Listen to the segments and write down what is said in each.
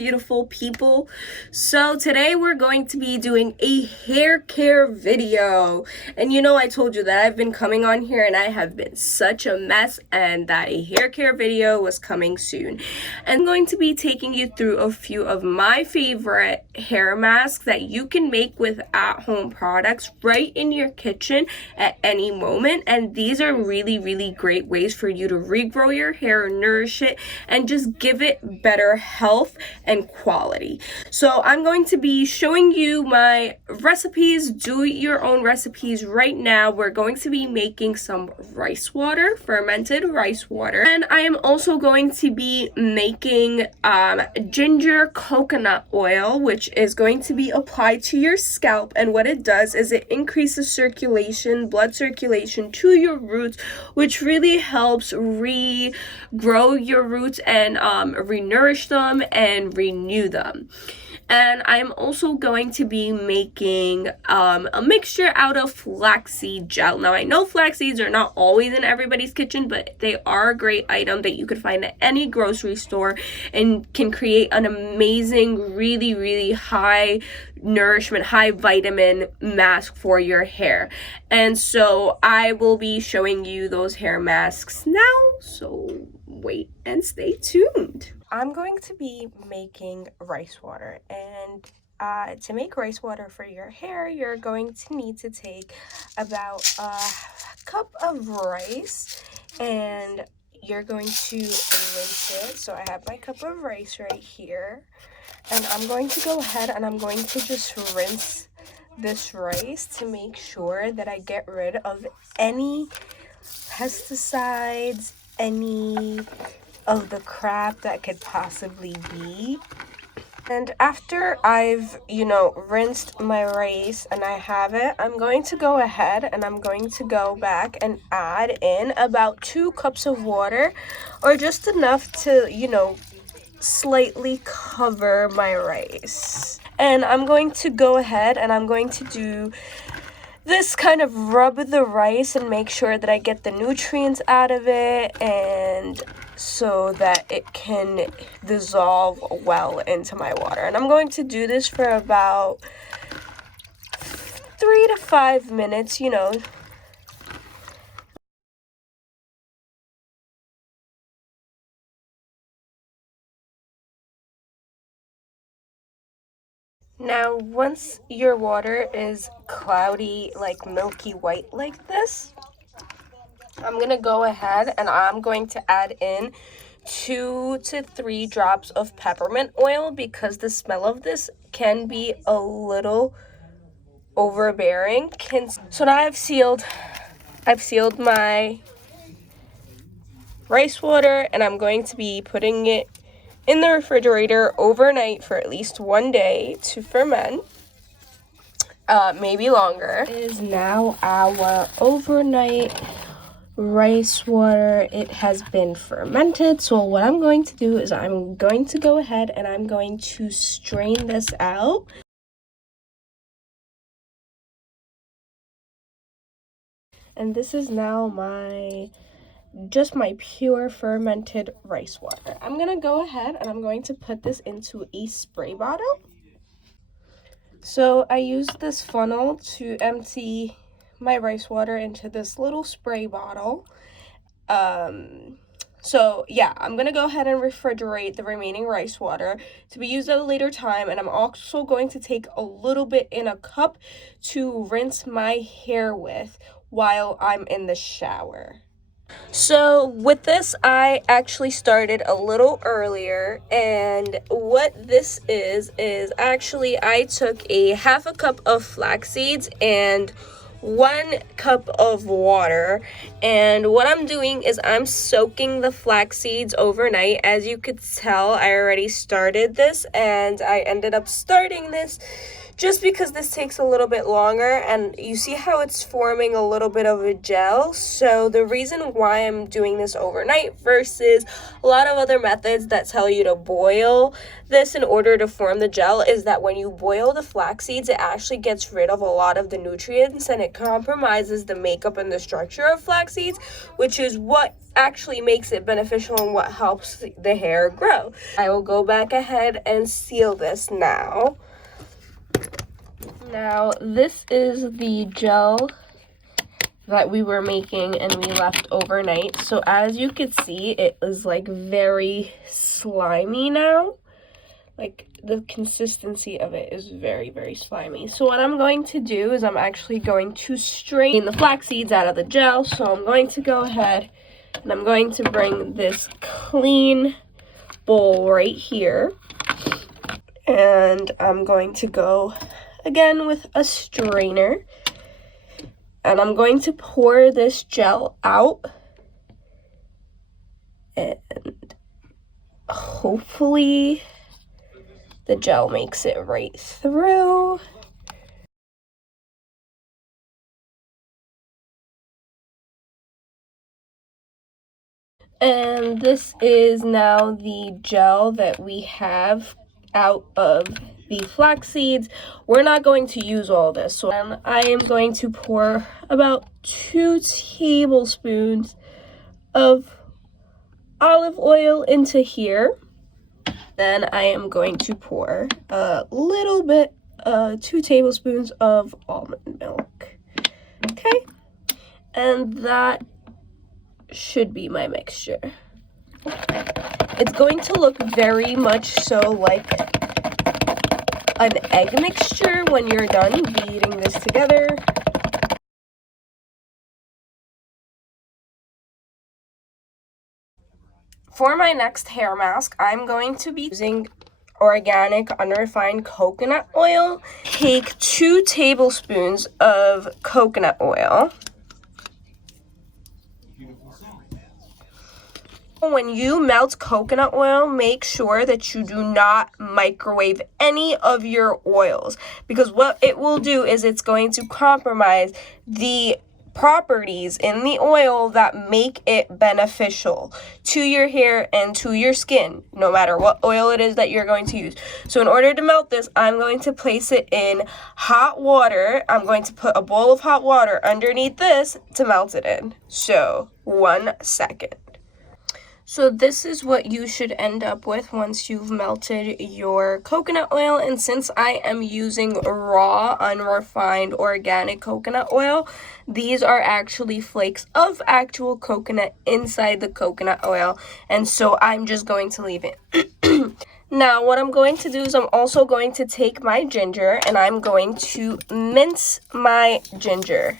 beautiful people. So today we're going to be doing a hair care video. And you know, I told you that I've been coming on here and I have been such a mess, and that a hair care video was coming soon. And I'm going to be taking you through a few of my favorite hair masks that you can make with at-home products right in your kitchen at any moment. And these are really great ways for you to regrow your hair, nourish it, and just give it better health and quality. So I'm going to be showing you my recipes, do your own recipes right now. We're going to be making some rice water, fermented rice water, and I am also going to be making ginger coconut oil, which is going to be applied to your scalp. And what it does is it increases circulation, blood circulation to your roots, which really helps regrow your roots and renourish them and renew them. And I'm also going to be making a mixture out of flaxseed gel. Now, I know flax seeds are not always in everybody's kitchen, but they are a great item that you could find at any grocery store and can create an amazing, really high nourishment, high vitamin mask for your hair. And so I will be showing you those hair masks now, so wait and stay tuned. I'm going to be making rice water, and to make rice water for your hair, you're going to need to take about a cup of rice, and you're going to rinse it. So I have my cup of rice right here, and I'm going to go ahead and I'm going to just rinse this rice to make sure that I get rid of any pesticides, any of the crap that could possibly be. And after I've, rinsed my rice and I have it, I'm going to go ahead and I'm going to go back and add in about 2 cups of water, or just enough to, slightly cover my rice. And I'm going to go ahead and I'm going to do this, kind of rub the rice and make sure that I get the nutrients out of it, and so that it can dissolve well into my water. And I'm going to do this for about 3 to 5 minutes, Now, once your water is cloudy, like milky white like this, I'm going to go ahead and I'm going to add in 2 to 3 drops of peppermint oil, because the smell of this can be a little overbearing. So now I've sealed my rice water, and I'm going to be putting it in the refrigerator overnight for at least 1 day to ferment, maybe longer. It is now our overnight rice water. It has been fermented. So what I'm going to do is I'm going to go ahead and I'm going to strain this out. And this is now my pure fermented rice water. I'm gonna go ahead and I'm going to put this into a spray bottle. So I used this funnel to empty my rice water into this little spray bottle. So yeah, I'm gonna go ahead and refrigerate the remaining rice water to be used at a later time, and I'm also going to take a little bit in a cup to rinse my hair with while I'm in the shower. So with this, I actually started a little earlier, and what this is actually I took a half a cup of flax seeds and 1 cup of water, and what I'm doing is I'm soaking the flax seeds overnight. As you could tell, I already started this, and I ended up starting this just because this takes a little bit longer, and you see how it's forming a little bit of a gel. So the reason why I'm doing this overnight versus a lot of other methods that tell you to boil this in order to form the gel is that when you boil the flax seeds, it actually gets rid of a lot of the nutrients and it compromises the makeup and the structure of flax seeds, which is what actually makes it beneficial and what helps the hair grow. I will go back ahead and seal this now. Now, this is the gel that we were making and we left overnight. So as you can see, it is like very slimy now. Like the consistency of it is very, very slimy. So what I'm going to do is I'm actually going to strain the flax seeds out of the gel. So I'm going to go ahead and I'm going to bring this clean bowl right here. And I'm going to go again with a strainer, and I'm going to pour this gel out, and hopefully the gel makes it right through. And this is now the gel that we have out of the flax seeds. We're not going to use all this, so I am going to pour about 2 tablespoons of olive oil into here. Then I am going to pour a little bit, 2 tablespoons of almond milk. Okay, and that should be my mixture. It's going to look very much so like an egg mixture when you're done beating this together. For my next hair mask, I'm going to be using organic unrefined coconut oil. Take 2 tablespoons of coconut oil. When you melt coconut oil, make sure that you do not microwave any of your oils, because what it will do is it's going to compromise the properties in the oil that make it beneficial to your hair and to your skin, no matter what oil it is that you're going to use. So in order to melt this, I'm going to place it in hot water. I'm going to put a bowl of hot water underneath this to melt it in. So 1 second. So this is what you should end up with once you've melted your coconut oil. And since I am using raw, unrefined, organic coconut oil, these are actually flakes of actual coconut inside the coconut oil. And so I'm just going to leave it. Now, what I'm going to do is I'm also going to take my ginger and I'm going to mince my ginger.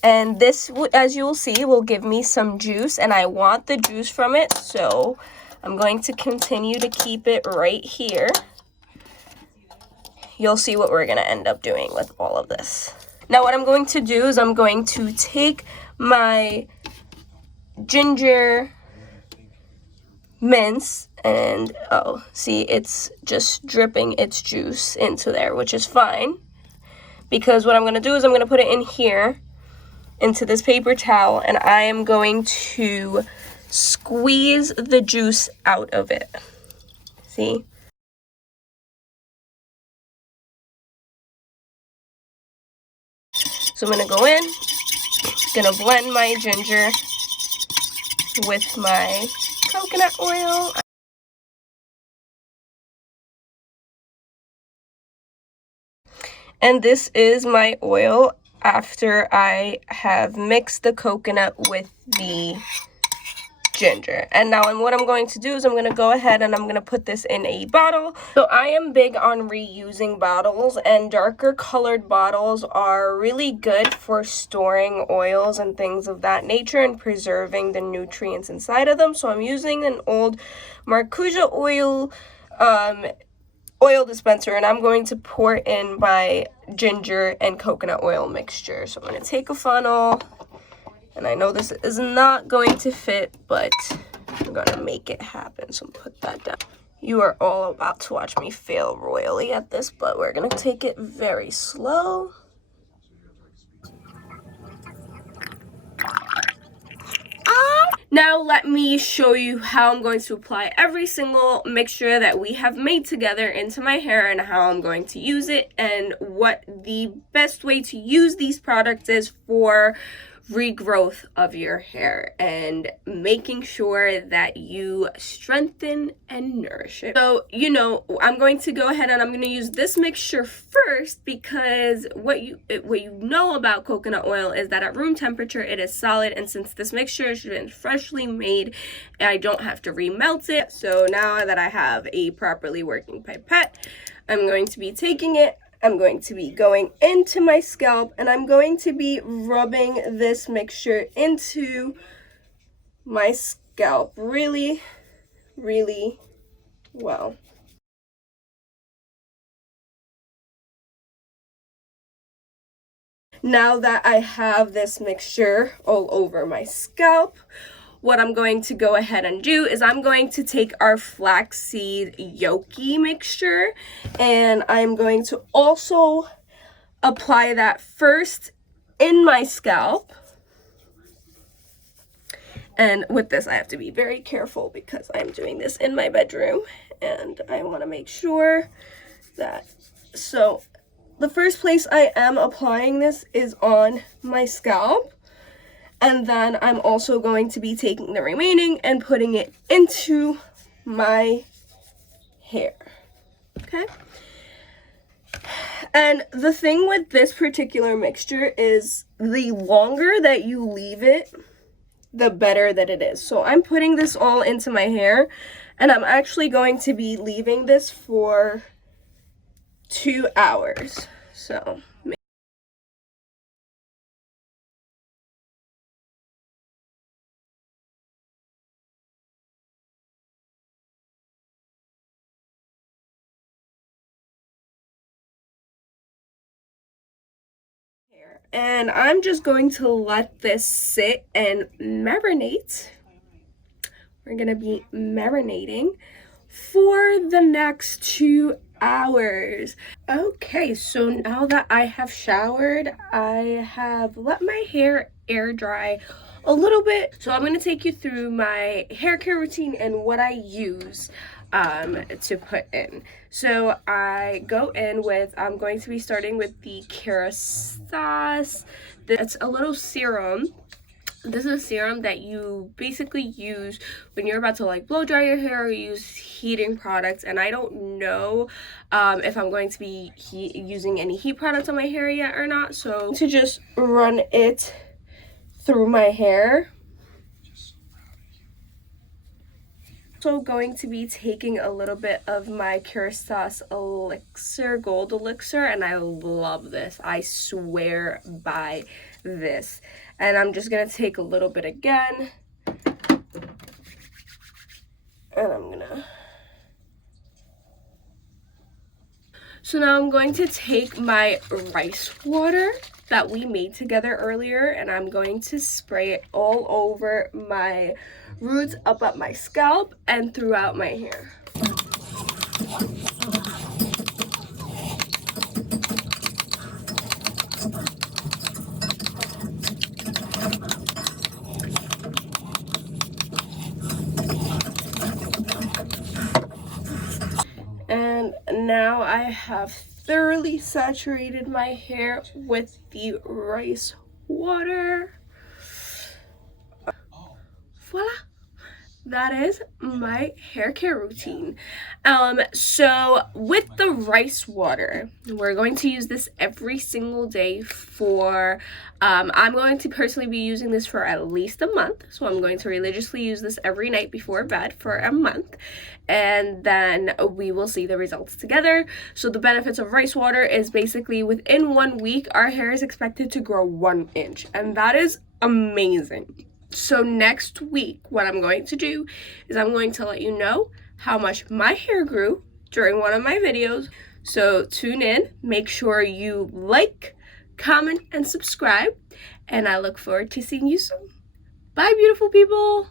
And this, as you will see, will give me some juice, and I want the juice from it, so I'm going to continue to keep it right here. You'll see what we're going to end up doing with all of this. Now, what I'm going to do is I'm going to take my ginger mince, and oh, see, it's just dripping its juice into there, which is fine, because what I'm going to do is I'm going to put it in here, into this paper towel, and I am going to squeeze the juice out of it. See? So I'm gonna go in, gonna blend my ginger with my coconut oil. And this is my oil after I have mixed the coconut with the ginger. And now what I'm going to do is I'm going to go ahead and I'm going to put this in a bottle. So I am big on reusing bottles, and darker colored bottles are really good for storing oils and things of that nature and preserving the nutrients inside of them. So I'm using an old Maracuja oil dispenser, and I'm going to pour in my ginger and coconut oil mixture. So I'm going to take a funnel, and I know this is not going to fit, but I'm going to make it happen. So put that down. You are all about to watch me fail royally at this, but we're gonna take it very slow. Now let me show you how I'm going to apply every single mixture that we have made together into my hair and how I'm going to use it and what the best way to use these products is for regrowth of your hair and making sure that you strengthen and nourish it. So, you know, I'm going to go ahead and I'm going to use this mixture first because what you know about coconut oil is that at room temperature it is solid, and since this mixture has been freshly made, I don't have to remelt it. So now that I have a properly working pipette, I'm going to be taking it, I'm going to be going into my scalp, and I'm going to be rubbing this mixture into my scalp really, really well. Now that I have this mixture all over my scalp, what I'm going to go ahead and do is I'm going to take our flaxseed yolky mixture, and I'm going to also apply that first in my scalp. And with this, I have to be very careful because I'm doing this in my bedroom and I want to make sure that, so the first place I am applying this is on my scalp. And then I'm also going to be taking the remaining and putting it into my hair, okay? And the thing with this particular mixture is the longer that you leave it, the better that it is. So I'm putting this all into my hair, and I'm actually going to be leaving this for 2 hours. So and I'm just going to let this sit and marinate. We're gonna be marinating for the next 2 hours. Okay, so now that I have showered, I have let my hair air dry a little bit. So I'm gonna take you through my hair care routine and what I use to put in. So I go in with, I'm going to be starting with the Itsisraa.s. It's a little serum. This is a serum that you basically use when you're about to like blow dry your hair or use heating products, and I don't know if I'm going to be using any heat products on my hair yet or not, so to just run it through my hair. Also going to be taking a little bit of my Itsisraa.s elixir, gold elixir, and I love this. I swear by this. And I'm just gonna take a little bit again, and I'm gonna, so now I'm going to take my rice water that we made together earlier, and I'm going to spray it all over my roots, up my scalp, and throughout my hair. And now I have thoroughly saturated my hair with the rice water. Voila! That is my hair care routine. So with the rice water, we're going to use this every single day for, I'm going to personally be using this for at least a month. So I'm going to religiously use this every night before bed for a month, and then we will see the results together. So the benefits of rice water is basically within 1 week, our hair is expected to grow 1 inch, and that is amazing. So next week, what I'm going to do is I'm going to let you know how much my hair grew during one of my videos. So tune in, make sure you like, comment, and subscribe, and I look forward to seeing you soon. Bye, beautiful people.